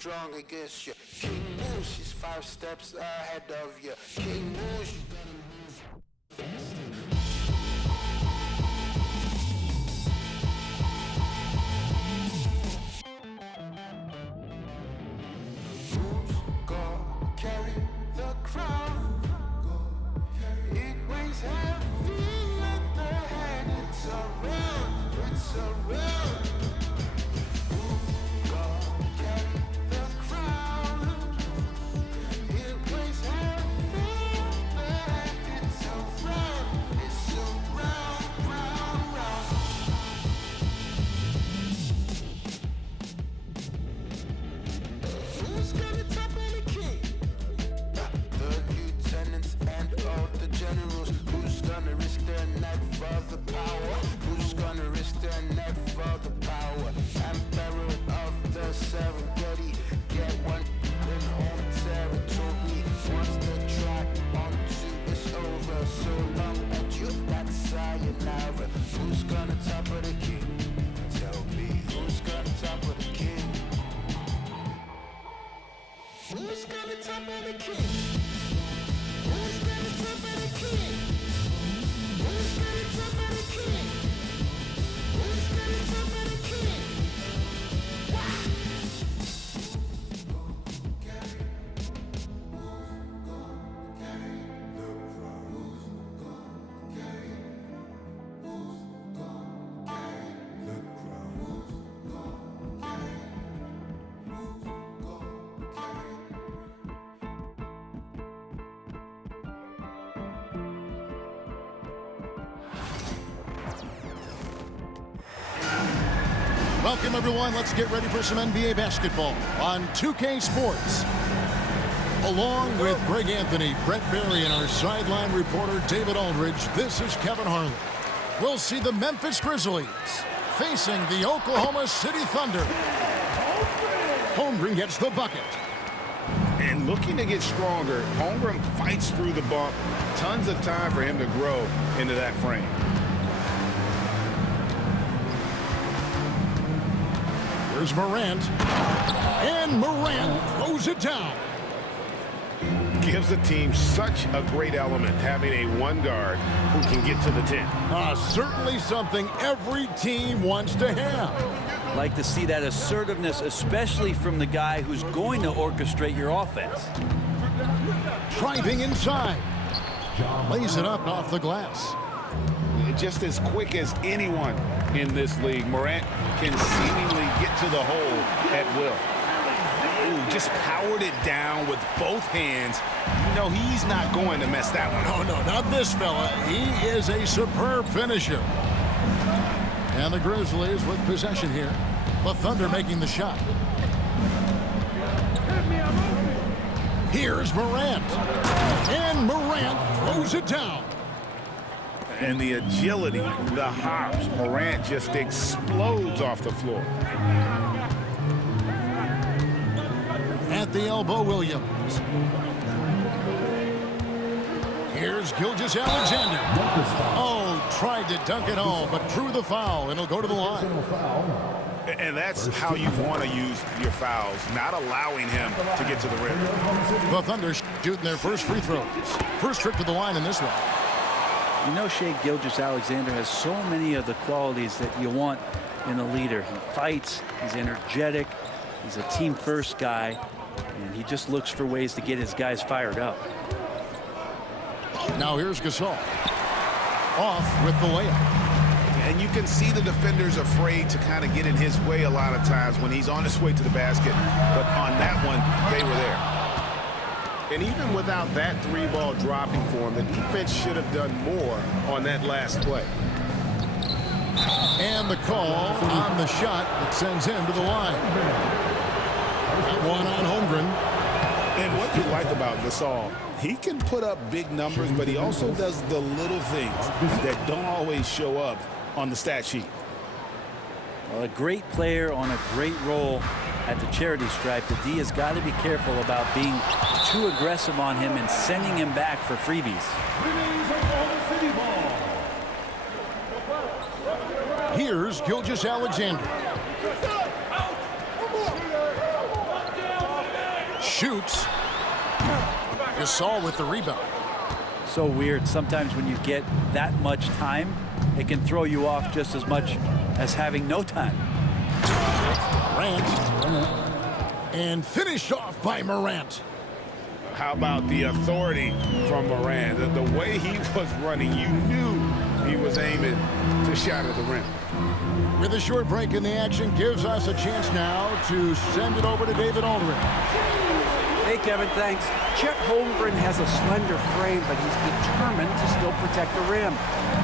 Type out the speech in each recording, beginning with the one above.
strong against you. King moves, he's 5 steps ahead of you. King moves, you better move faster. Who's gonna carry the crown? It weighs heavy at the head. It's around, it's around. Who's gonna carry the crown? It weighs heavy at the head. It's around, round, round. Who's gonna topple the king? The lieutenants and all the generals. Who's gonna risk their neck for the power? Who's gonna risk their neck for the power? Emperor of the Serengeti, get one in home territory. Once the track onto is over, so long that you got sayonara. Who's gonna topple the king? Tell me, who's gonna topple the king? Who's gonna topple the king? Who's gonna topple the king? Who's gonna topple the king? Who's gonna topple the king? Welcome, everyone. Let's get ready for some NBA basketball on 2K Sports. Along with Greg Anthony, Brett Berry, and our sideline reporter, David Aldridge, this is Kevin Harlan. We'll see the Memphis Grizzlies facing the Oklahoma City Thunder. Holmgren gets the bucket. And looking to get stronger, Holmgren fights through the bump. Tons of time for him to grow into that frame. Here's Morant. And Morant throws it down. Gives the team such a great element, having a one guard who can get to the 10. Certainly something every team wants to have. Like to see that assertiveness, especially from the guy who's going to orchestrate your offense. Driving inside. Lays it up off the glass. Just as quick as anyone in this league, Morant can seemingly get to the hole at will. Ooh, just powered it down with both hands. You know he's not going to mess that one up. No, not this fella. He is a superb finisher. And the Grizzlies with possession here. The Thunder making the shot. Here's Morant. And Morant throws it down. And the agility, the hops, Morant just explodes off the floor. At the elbow, Williams. Here's Gilgeous-Alexander. Oh, tried to dunk it home, but drew the foul, and he'll go to the line. And that's how you want to use your fouls, not allowing him to get to the rim. The Thunder shooting their first free throws. First trip to the line in this one. You know, Shai Gilgeous-Alexander has so many of the qualities that you want in a leader. He fights, he's energetic, he's a team-first guy, and he just looks for ways to get his guys fired up. Now here's Gasol. Off with the layup. And you can see the defenders afraid to kind of get in his way a lot of times when he's on his way to the basket. But on that one, they were there. And even without that three-ball dropping for him, the defense should have done more on that last play. And the call on the shot that sends him to the line. That one on Holmgren. And what you like about Gasol, he can put up big numbers, but he also does the little things that don't always show up on the stat sheet. Well, a great player on a great role at the charity stripe. The D has got to be careful about being too aggressive on him and sending him back for freebies. Here's Gilgeous-Alexander. shoots. Gasol with the rebound. So weird. Sometimes when you get that much time, it can throw you off just as much as having no time. Morant. And finished off by Morant. How about the authority from Morant? The way he was running, you knew he was aiming to shot at the rim. With a short break in the action, gives us a chance now to send it over to David Aldridge. Hey, Kevin, thanks. Chet Holmgren has a slender frame, but he's determined to still protect the rim.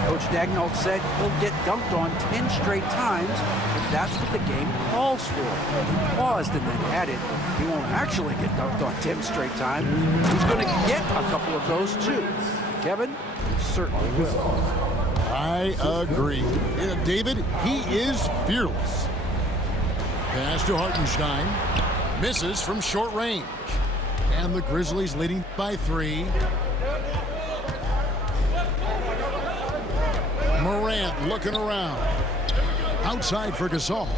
Coach Daigneault said he'll get dunked on 10 straight times if that's what the game calls for. He paused and then added, he won't actually get dunked on 10 straight times. He's going to get a couple of those, too. Kevin certainly will. I agree. David, he is fearless. Pass to Hartenstein. Misses from short range. And the Grizzlies leading by 3. Morant looking around. Outside for Gasol.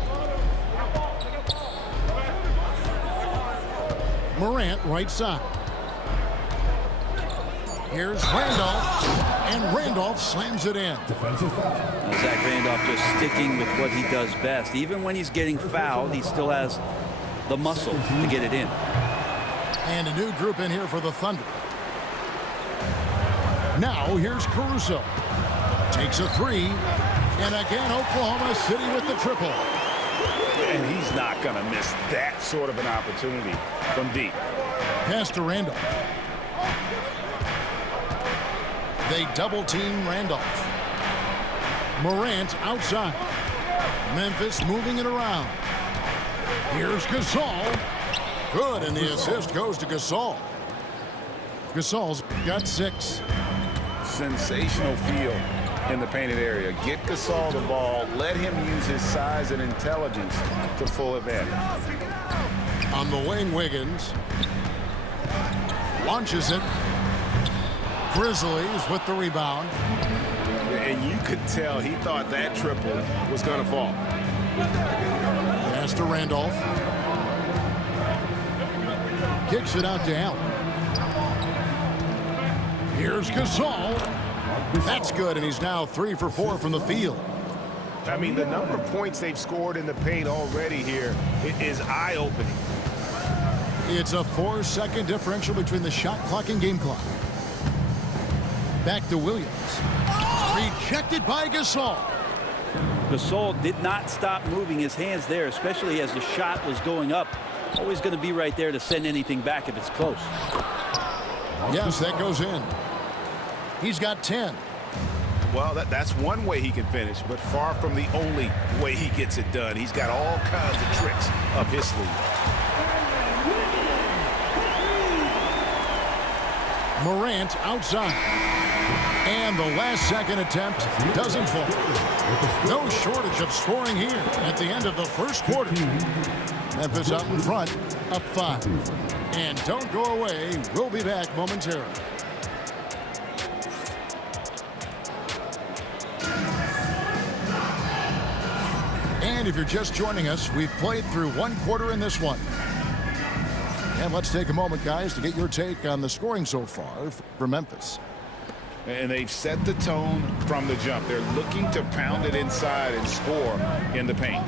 Morant right side. Here's Randolph. And Randolph slams it in. Zach Randolph just sticking with what he does best. Even when he's getting fouled, he still has the muscle to get it in. And a new group in here for the Thunder. Now here's Caruso. Takes a 3. And again, Oklahoma City with the triple. And he's not going to miss that sort of an opportunity from deep. Pass to Randolph. They double team Randolph. Morant outside. Memphis moving it around. Here's Gasol. Good, and the assist goes to Gasol. Gasol's got 6. Sensational feel in the painted area. Get Gasol the ball. Let him use his size and intelligence to full advantage. On the wing, Wiggins. Launches it. Grizzlies with the rebound. And you could tell he thought that triple was going to fall. Pass to Randolph. Kicks it out to Allen. Here's Gasol. That's good, and he's now 3 for 4 from the field. I mean, the number of points they've scored in the paint already here is eye-opening. It's a 4-second differential between the shot clock and game clock. Back to Williams. Rejected by Gasol. Gasol did not stop moving his hands there, especially as the shot was going up. Always going to be right there to send anything back if it's close. Yes, that goes in. He's got 10. Well, that's one way he can finish, but far from the only way he gets it done. He's got all kinds of tricks up his sleeve. Morant outside. And the last second attempt doesn't fall. No shortage of scoring here at the end of the first quarter. Memphis out in front, up 5. And don't go away. We'll be back momentarily. And if you're just joining us, we've played through 1 quarter in this one. And let's take a moment, guys, to get your take on the scoring so far for Memphis. And they've set the tone from the jump. They're looking to pound it inside and score in the paint.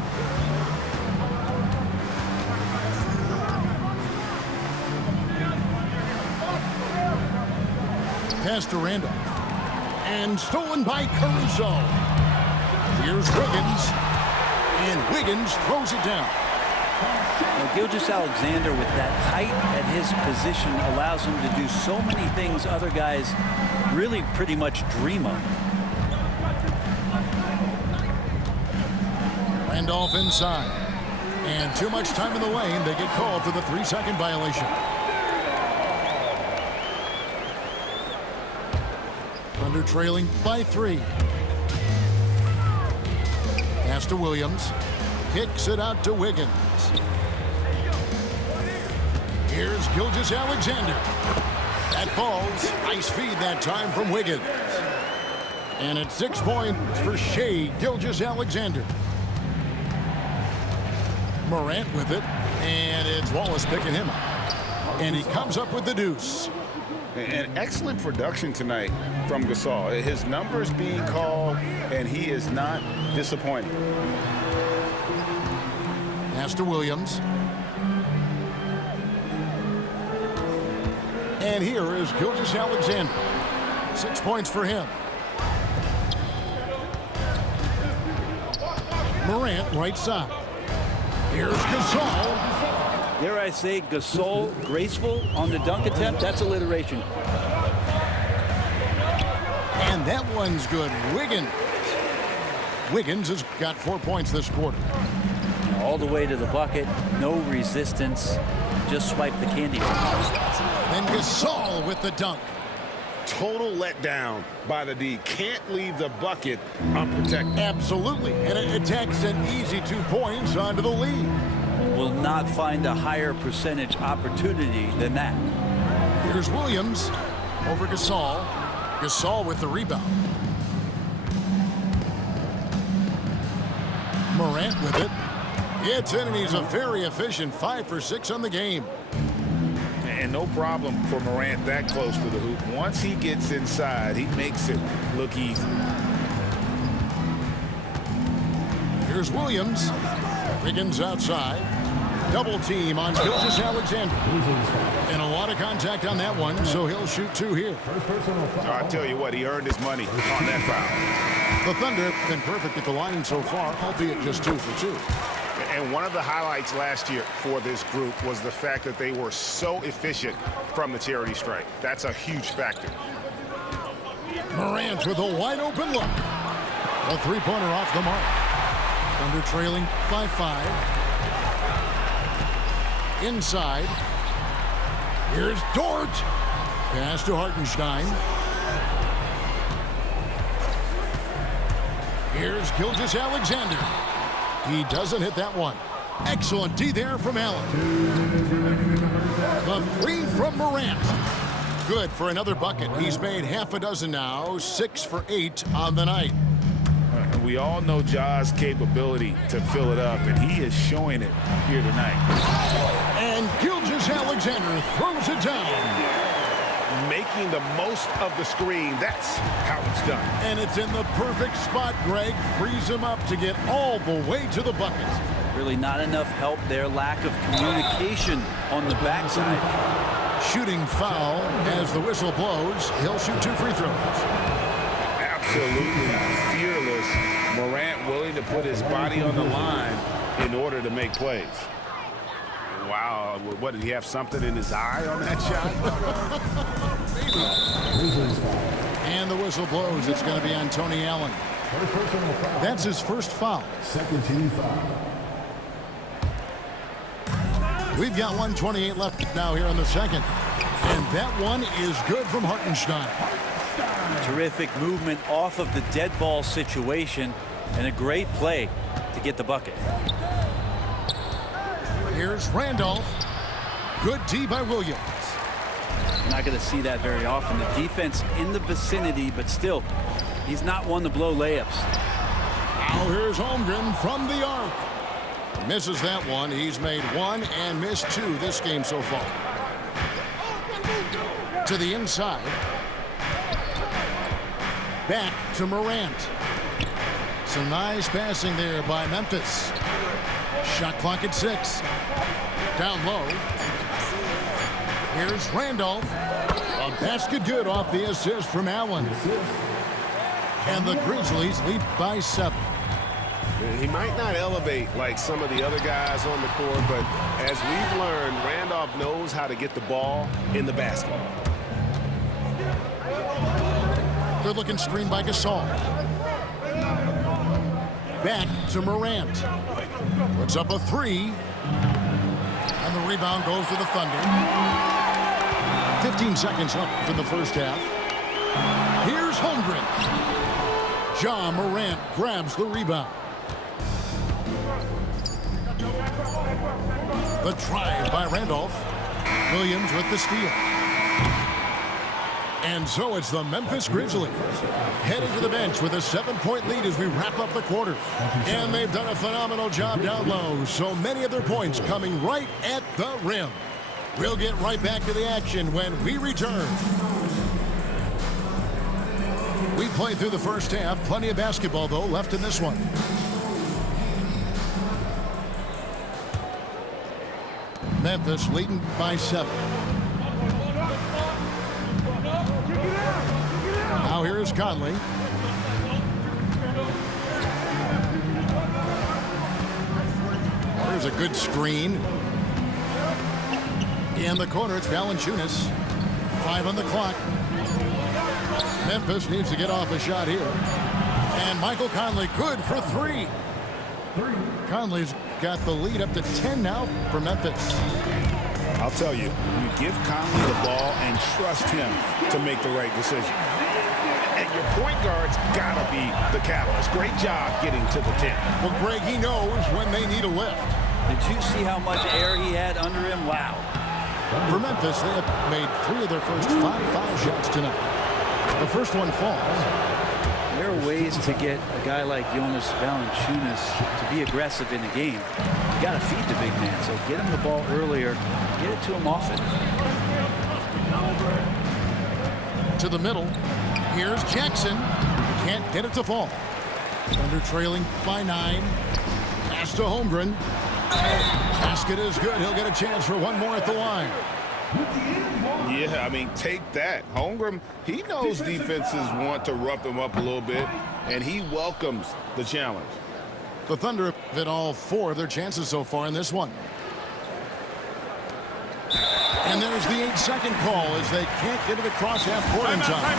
Pass to Randolph. And stolen by Caruso. Here's Wiggins. And Wiggins throws it down. Now, Gilgeous-Alexander, with that height at his position, allows him to do so many things other guys really pretty much dream of. Randolph inside. And too much time in the lane. They get called for the 3-second violation. Thunder trailing by 3. Pass to Williams. Kicks it out to Wiggins. Here's Gilgeous-Alexander. That falls. Nice feed that time from Wiggins. And it's 6 points for Shai Gilgeous-Alexander. Morant with it. And it's Wallace picking him up. And he comes up with the deuce. An excellent production tonight from Gasol. His numbers being called, and he is not disappointing. Pass to Williams. And here is Gilgeous-Alexander. 6 points for him. Morant, right side. Here's Gasol. Dare I say, Gasol graceful on the dunk attempt? That's alliteration. And that one's good. Wiggins has got 4 points this quarter. All the way to the bucket, no resistance, just swipe the candy. And Gasol with the dunk. Total letdown by the D. Can't leave the bucket unprotected. Absolutely. And it attacks an easy 2 points onto the lead. Will not find a higher percentage opportunity than that. Here's Williams over Gasol. Gasol with the rebound. Morant with it. Gets in, and he's a very efficient 5 for 6 on the game. And no problem for Morant that close to the hoop. Once he gets inside, he makes it look easy. Here's Williams. Wiggins outside. Double team on Gilgeous-Alexander. And a lot of contact on that one, so he'll shoot 2 here. I tell you what, he earned his money on that foul. The Thunder have been perfect at the line so far, albeit just 2 for 2. And one of the highlights last year for this group was the fact that they were so efficient from the charity stripe. That's a huge factor. Morant with a wide open look. A 3-pointer off the mark. Thunder trailing by 5. Inside. Here's Dort. Pass to Hartenstein. Here's Gilgeous-Alexander. He doesn't hit that one. Excellent D there from Allen. The 3 from Morant. Good for another bucket. He's made half a dozen now. 6 for 8 on the night. We all know Ja's capability to fill it up, and he is showing it here tonight. And Gilgeous-Alexander throws it down. Making the most of the screen. That's how it's done. And it's in the perfect spot. Greg frees him up to get all the way to the bucket. Really not enough help there. Lack of communication on the backside. Shooting foul as the whistle blows. He'll shoot 2 free throws. Absolutely fearless. Morant willing to put his body on the line in order to make plays. Wow, what, did he have something in his eye on that shot? And the whistle blows. It's going to be on Tony Allen. That's his first foul. Second team foul. We've got 1:28 left now here in the second. And that one is good from Hartenstein. Terrific movement off of the dead ball situation and a great play to get the bucket. Here's Randolph. Good D by Williams. Not going to see that very often. The defense in the vicinity, but still, he's not one to blow layups. Now here's Holmgren from the arc. Misses that one. He's made 1 and missed 2 this game so far. To the inside. Back to Morant. Some nice passing there by Memphis. Shot clock at 6. Down low. Here's Randolph. A basket good off the assist from Allen. And the Grizzlies lead by 7. He might not elevate like some of the other guys on the court, but as we've learned, Randolph knows how to get the ball in the basket. Good looking screen by Gasol. Back to Morant. Puts up a 3. And the rebound goes to the Thunder. 15 seconds left in the first half. Here's Holmgren. Ja Morant grabs the rebound. The drive by Randolph. Williams with the steal. And so it's the Memphis Grizzlies heading to the bench with a 7-point lead as we wrap up the quarter. And they've done a phenomenal job down low. So many of their points coming right at the rim. We'll get right back to the action when we return. We played through the first half. Plenty of basketball, though, left in this one. Memphis leading by 7. Now here is Conley. There's a good screen. In the corner, it's Valanciunas. 5 on the clock. Memphis needs to get off a shot here. And Michael Conley, good for 3. Conley's got the lead up to 10 now for Memphis. I'll tell you, you give Conley the ball and trust him to make the right decision. And your point guard's got to be the catalyst. Great job getting to the 10. Well, Greg, he knows when they need a lift. Did you see how much air he had under him? Wow. For Memphis, they have made 3 of their first 5 foul shots tonight. The first one falls. There are ways to get a guy like Jonas Valanciunas to be aggressive in the game. You got to feed the big man, so get him the ball earlier, get it to him often. To the middle. Here's Jackson. Can't get it to fall. Thunder trailing by 9. Pass to Holmgren. Basket is good. He'll get a chance for one more at the line. Yeah, I mean, take that. Holmgren, he knows defenses want to rough him up a little bit, and he welcomes the challenge. The Thunder have hit all 4 of their chances so far in this one. And there's the 8-second call as they can't get it across half-court in time.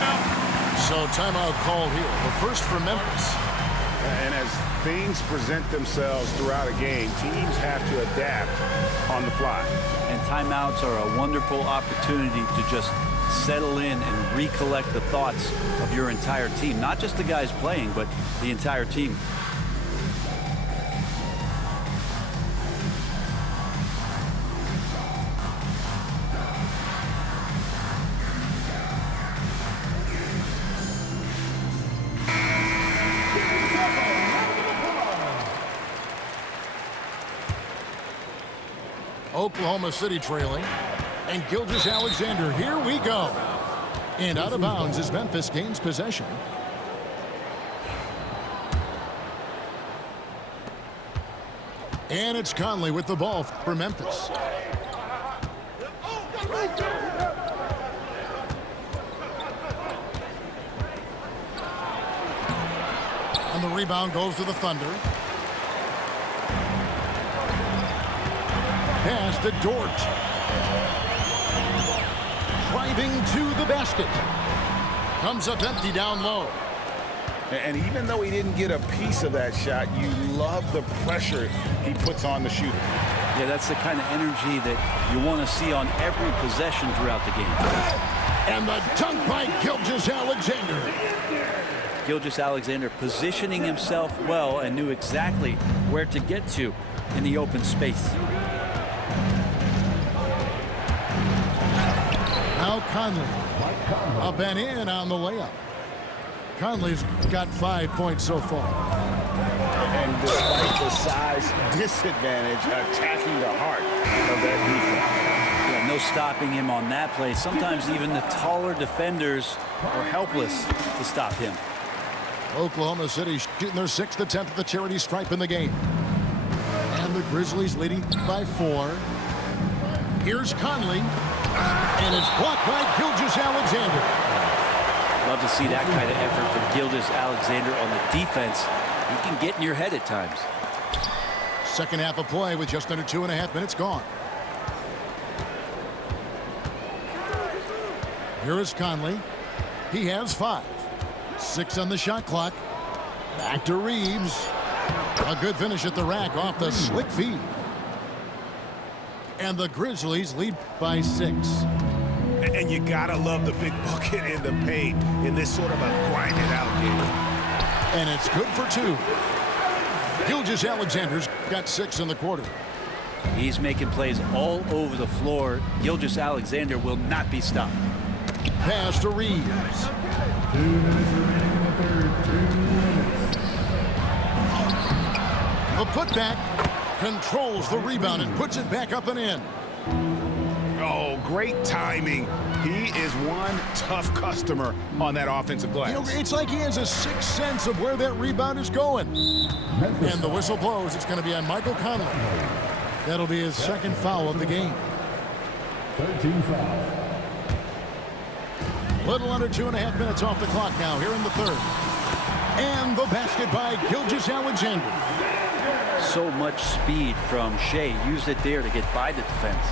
So timeout called here. The first for Memphis. And as things present themselves throughout a game, teams have to adapt on the fly. And timeouts are a wonderful opportunity to just settle in and recollect the thoughts of your entire team. Not just the guys playing, but the entire team. Oklahoma City trailing. And Gilgeous-Alexander, here we go. And out of bounds as Memphis gains possession. And it's Conley with the ball for Memphis. And the rebound goes to the Thunder. Pass to Dort. Driving to the basket. Comes up empty down low. And even though he didn't get a piece of that shot, you love the pressure he puts on the shooter. Yeah, that's the kind of energy that you want to see on every possession throughout the game. And the dunk by Gilgeous-Alexander. Gilgeous-Alexander positioning himself well and knew exactly where to get to in the open space. Now Conley. Up and in on the layup. Conley's got 5 points so far. And despite the size disadvantage, attacking the heart of that defense. Yeah, no stopping him on that play. Sometimes even the taller defenders are helpless to stop him. Oklahoma City shooting their 6th attempt at the charity stripe in the game. And the Grizzlies leading by 4. Here's Conley. And it's blocked by Gilgeous-Alexander. Love to see that kind of effort from Gilgeous-Alexander on the defense. He can get in your head at times. Second half of play with just under 2.5 minutes gone. Here is Conley. He has 5. 6 on the shot clock. Back to Reeves. A good finish at the rack off the slick feed. And the Grizzlies lead by 6. And you gotta love the big bucket in the paint in this sort of a grinded out game. And it's good for 2. Gilgeous-Alexander's got 6 in the quarter. He's making plays all over the floor. Gilgeous-Alexander will not be stopped. Pass to Reeves. 2 minutes remaining in the third. 2 minutes. The putback controls the rebound and puts it back up and in. Oh, great timing. He is one tough customer on that offensive glass. You know, it's like he has a sixth sense of where that rebound is going. And the whistle blows. It's going to be on Michael Conley. That'll be his second foul of the game. 13 foul. Little under 2.5 minutes off the clock now here in the third. And the basket by Gilgeous-Alexander. So much speed from Shea. Used it there to get by the defense.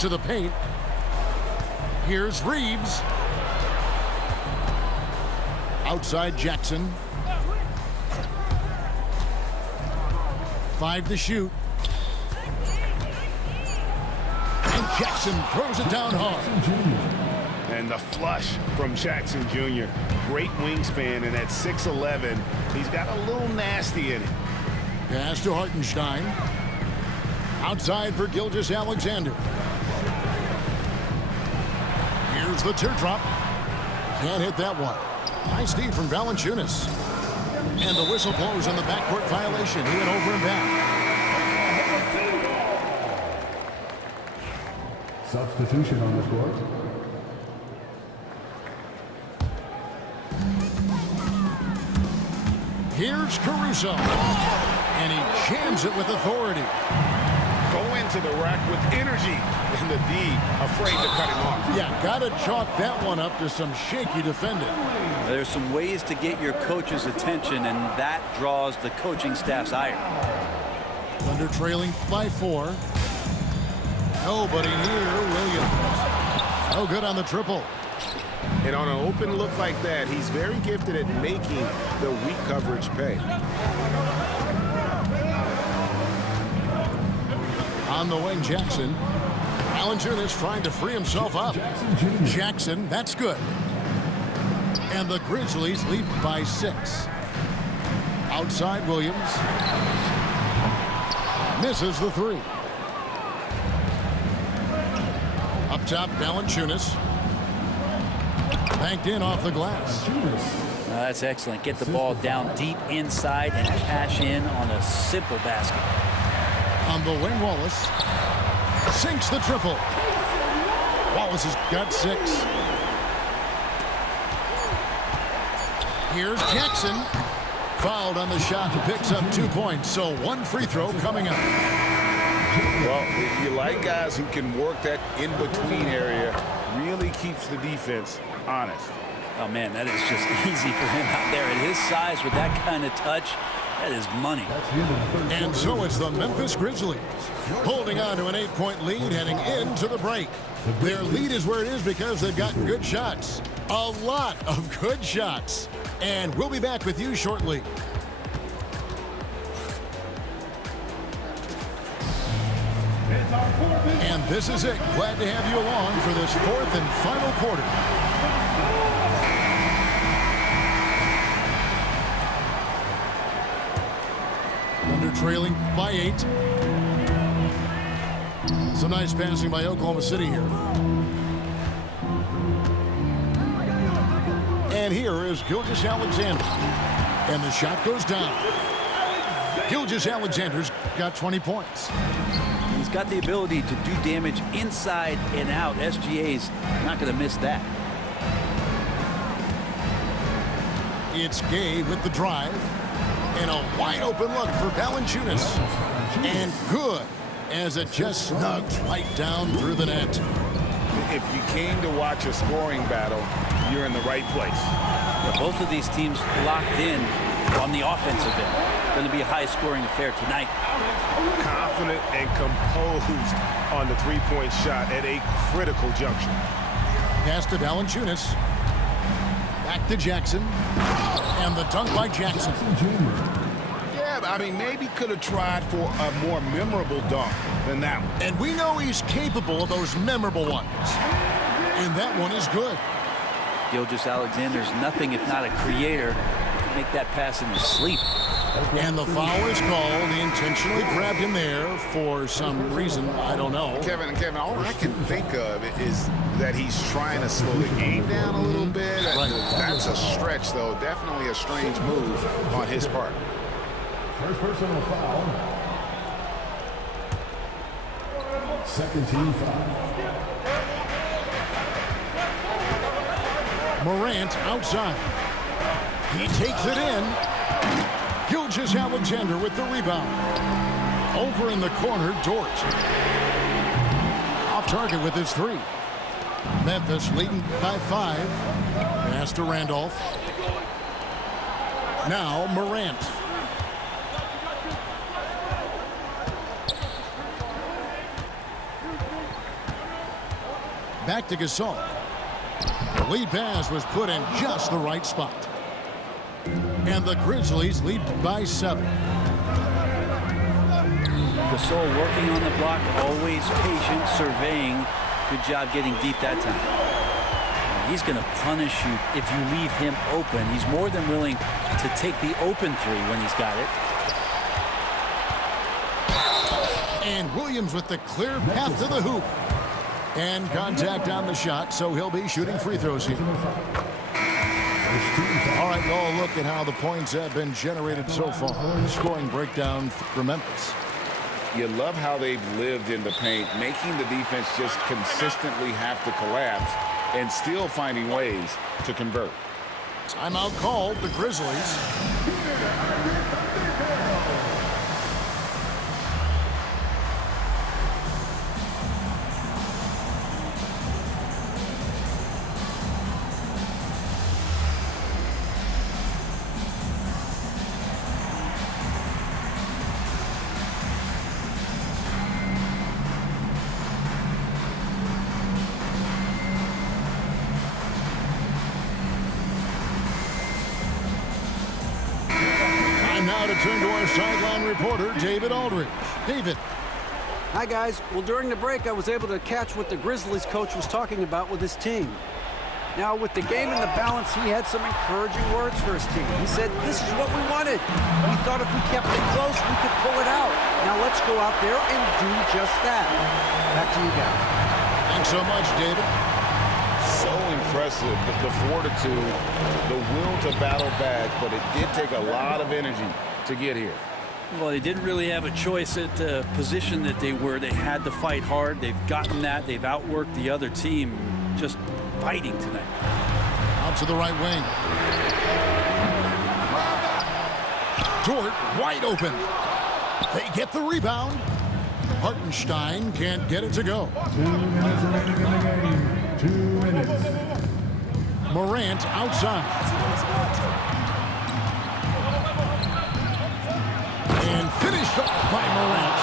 To the paint. Here's Reeves. Outside Jackson. 5 to shoot. And Jackson throws it down hard. And the flush from Jackson Jr. Great wingspan, and at 6'11", he's got a little nasty in it. Pass to Hartenstein. Outside for Gilgeous-Alexander. Here's the teardrop. Can't hit that one. Nice D from Valanciunas. And the whistle blows on the backcourt violation. He went over and back. Substitution on the court. Here's Caruso. And he jams it with authority. Go into the rack with energy. And the D afraid to cut him off. Yeah, got to chalk that one up to some shaky defending. There's some ways to get your coach's attention, and that draws the coaching staff's ire. Thunder trailing by 4. Nobody near Williams. No good on the triple. And on an open look like that, he's very gifted at making the weak coverage pay. On the wing, Jackson. Valanciunas trying to free himself up. Jackson, that's good. And the Grizzlies lead by 6. Outside Williams. Misses the 3. Up top, Valanciunas. Banked in off the glass. That's excellent. Get the ball down deep inside and cash in on a simple basket. On the wing, Wallace. Sinks the triple. Wallace has got 6. Here's Jackson. Fouled on the shot and picks up 2 points. So 1 free throw coming up. Well, you like guys who can work that in-between area, really keeps the defense honest. Oh, man, that is just easy for him out there. At his size with that kind of touch, that is money. And so it's the Memphis Grizzlies holding on to an 8-point lead heading into the break. Their lead is where it is because they've got good shots. A lot of good shots. And we'll be back with you shortly. And this is it. Glad to have you along for this 4th and final quarter. Thunder trailing by 8. Some nice passing by Oklahoma City here. And here is Gilgeous-Alexander. And the shot goes down. Gilgeous-Alexander's got 20 points. He's got the ability to do damage inside and out. SGA's not going to miss that. It's Gay with the drive. And a wide open look for Valanciunas. And good as it just snugs right down through the net. If you came to watch a scoring battle, you're in the right place. Yeah, both of these teams locked in on the offensive end. Going to be a high-scoring affair tonight. Confident and composed on the three-point shot at a critical juncture. Pass to Valanciunas. Back to Jackson. And the dunk by Jackson. Yeah, I mean, maybe could have tried for a more memorable dunk than that one. And we know he's capable of those memorable ones. And that one is good. Gilgeous-Alexander's nothing if not a creator. He can make that pass in his sleep. And the foul is called. He intentionally grabbed him there for some reason. I don't know. Kevin, all I can think of is that he's trying to slow the game down a little bit. Right. That's a stretch, though. Definitely a strange move on his part. First personal foul. Second team foul. Morant outside. He takes it in. Gilgeous-Alexander with the rebound. Over in the corner, Dort. Off target with his three. Memphis leading by 5. Pass to Randolph. Now Morant. Back to Gasol. The lead pass was put in just the right spot. And the Grizzlies lead by 7. Gasol working on the block, always patient, surveying. Good job getting deep that time. He's going to punish you if you leave him open. He's more than willing to take the open three when he's got it. And Williams with the clear path to the hoop. And contact on the shot, so he'll be shooting free throws here. All right, we'll look at how the points have been generated so far. Scoring breakdown for Memphis. You love how they've lived in the paint, making the defense just consistently have to collapse and still finding ways to convert. Timeout called, the Grizzlies. Now to turn to our sideline reporter, David Aldridge. David. Hi, guys. Well, during the break, I was able to catch what the Grizzlies coach was talking about with his team. Now, with the game in the balance, he had some encouraging words for his team. He said, this is what we wanted. We thought if we kept it close, we could pull it out. Now, let's go out there and do just that. Back to you guys. Thanks so much, David. So impressive, the fortitude, the will to battle back, but it did take a lot of energy to get here. Well, they didn't really have a choice at the position that they were. They had to fight hard. They've gotten that. They've outworked the other team, just fighting tonight. Out to the right wing. Dort wide open. They get the rebound. Hartenstein can't get it to go. 2 minutes remaining in the game. 2 minutes. Morant outside. And finished off by Morant.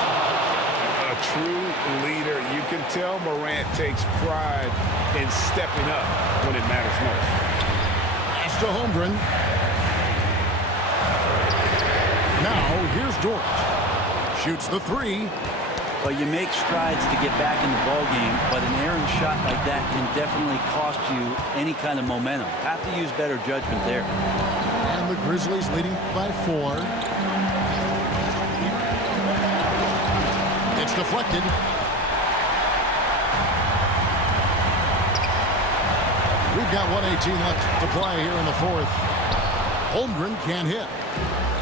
A true leader. You can tell Morant takes pride in stepping up when it matters most. Pass to Holmgren. Now here's Dort. Shoots the three. Well, you make strides to get back in the ball game, but an errant shot like that can definitely cost you any kind of momentum. Have to use better judgment there. And the Grizzlies leading by 4. It's deflected. We've got 1:18 left to play here in the 4th. Holmgren can't hit.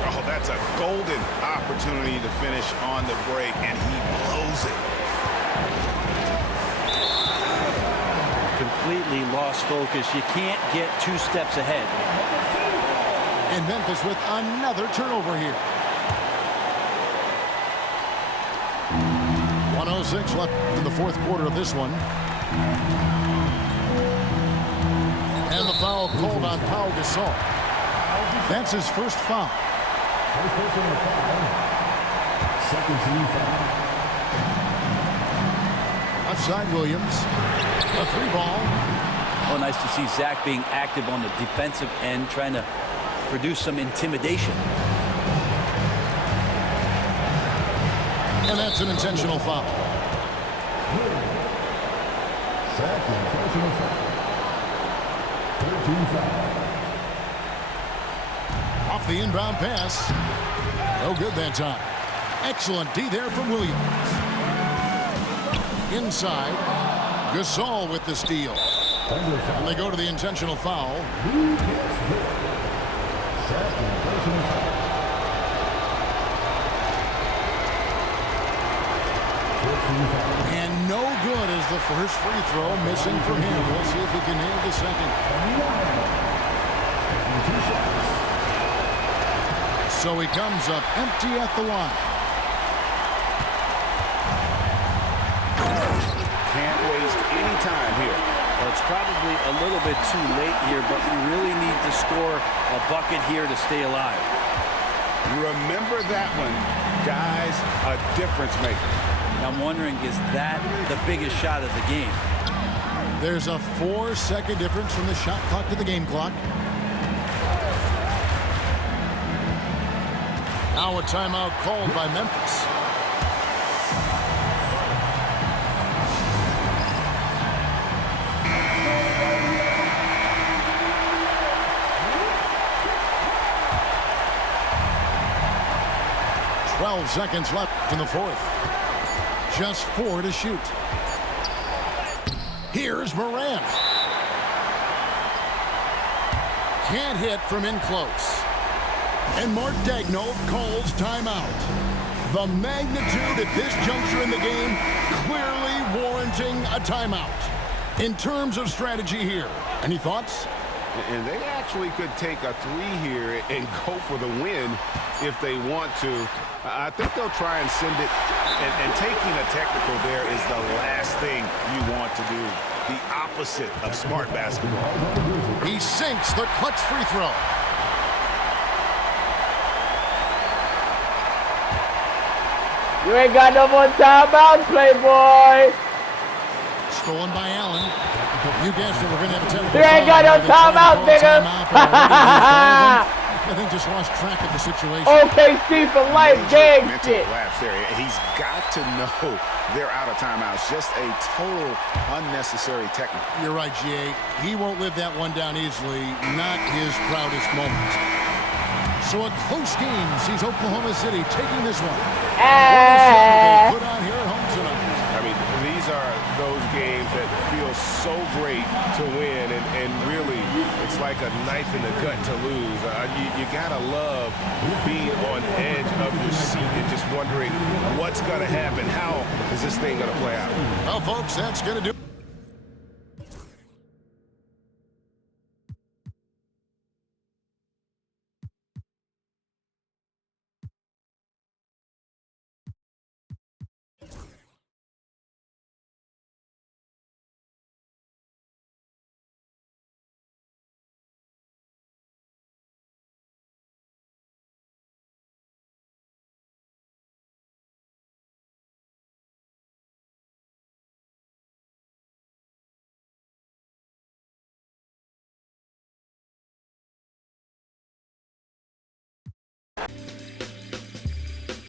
Oh, that's a golden opportunity to finish on the break, and he blows it. Completely lost focus. You can't get 2 steps ahead. And Memphis with another turnover here. 1:06 left in the 4th quarter of this one. And the foul called on Pau Gasol. That's his first foul. First personal foul. Second team foul. Outside Williams. A 3-ball. Well, nice to see Zach being active on the defensive end, trying to produce some intimidation. And that's an intentional foul. Second personal foul. 13 foul. Off the inbound pass. No good that time. Excellent D there from Williams. Inside. Gasol with the steal. And they go to the intentional foul. Second personal foul. 15 foul. And no good as the first free throw missing for him. We'll see if he can nail the second. So he comes up empty at the line. Can't waste any time here. Well, it's probably a little bit too late here, but you really need to score a bucket here to stay alive. Remember that one, guys, a difference maker. I'm wondering, is that the biggest shot of the game? There's a 4-second difference from the shot clock to the game clock. Now a timeout called by Memphis. Seconds left in the fourth. Just 4 to shoot. Here's Morant. Can't hit from in close. And Mark Daigneault calls timeout. The magnitude at this juncture in the game clearly warranting a timeout. In terms of strategy here, any thoughts? And they actually could take a 3 here and go for the win if they want to. I think they'll try and send it. And taking a technical there is the last thing you want to do. The opposite of smart basketball. He sinks the clutch free throw. You ain't got no more timeouts, Playboy. Stolen by Allen. You guessed it, we're going to have a technical. You ain't got no timeout, nigga. I think just lost track of the situation. OKC for life, gang mental shit. collapse there. He's got to know they're out of timeouts. Just a total unnecessary technical. You're right, GA. He won't live that one down easily. Not his proudest moment. So a close game sees Oklahoma City taking this one. They put on here at home tonight. I mean, these are those games that feel so great to win, and really, it's like a knife in the gut to lose. You gotta love being on edge of your seat and just wondering what's gonna happen. How is this thing gonna play out? Well, folks, that's gonna do it.